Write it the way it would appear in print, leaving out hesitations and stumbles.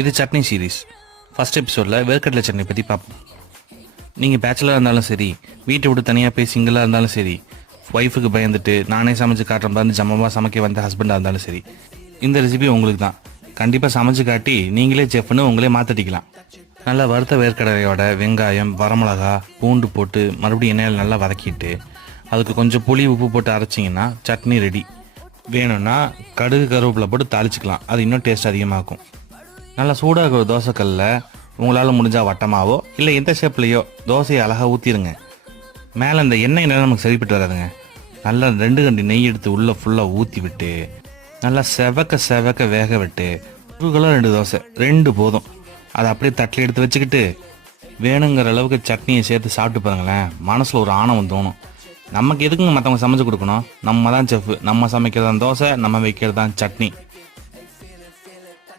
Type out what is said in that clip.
இது chutney series. First எபிசோடில் வேர்க்கடலை சட்னி பற்றி பார்ப்போம். நீங்கள் பேச்சுலராக இருந்தாலும் சரி, வீட்டை விட்டு தனியாக போய் சிங்கிளாக இருந்தாலும் சரி, ஒய்ஃபுக்கு பயந்துட்டு நானே சமைச்சு காட்டுற மாதிரி ஜம்மமாக சமைக்க வந்த ஹஸ்பண்டாக இருந்தாலும் சரி, இந்த ரெசிபி உங்களுக்கு தான். கண்டிப்பாக சமைச்சு காட்டி நீங்களே செஃப்னு உங்களே மாற்றிட்டிக்கலாம். நல்லா வறுத்த வேர்க்கடலையோட வெங்காயம், வரமிளகா, பூண்டு போட்டு மறுபடியும் எண்ணெயில் நல்லா வதக்கிட்டு அதுக்கு கொஞ்சம் புளி உப்பு போட்டு அரைச்சிங்கன்னா சட்னி ரெடி. வேணும்னா கடுகு கருவேப்பிலை போட்டு தாளிச்சிக்கலாம், அது இன்னும் டேஸ்ட் அதிகமாகும். நல்லா சூடாக தோசைக்கல்லில் உங்களால் முடிஞ்சால் வட்டமாவோ இல்லை எந்த ஷேப்லேயோ தோசையை அழகாக ஊற்றிடுங்க. மேலே இந்த எண்ணெய் நமக்கு சரிப்பட்டு வராதுங்க. நல்லா 2 கண்டி நெய் எடுத்து உள்ளே ஃபுல்லாக ஊற்றி விட்டு நல்லா செவக்க வேக விட்டு உருகலாம் 2 தோசை 2 போதும். அதை அப்படியே தட்டில் எடுத்து வச்சுக்கிட்டு வேணுங்கிற அளவுக்கு சட்னியை சேர்த்து சாப்பிட்டு பாருங்களேன். மனசில் ஒரு ஆணவம் தோணும். நமக்கு எதுக்குங்க மற்றவங்க சமைச்சு கொடுக்கணும்? நம்ம தான் செஃப். நம்ம சமைக்கிறது தான் தோசை, நம்ம வைக்கிறது தான் சட்னி.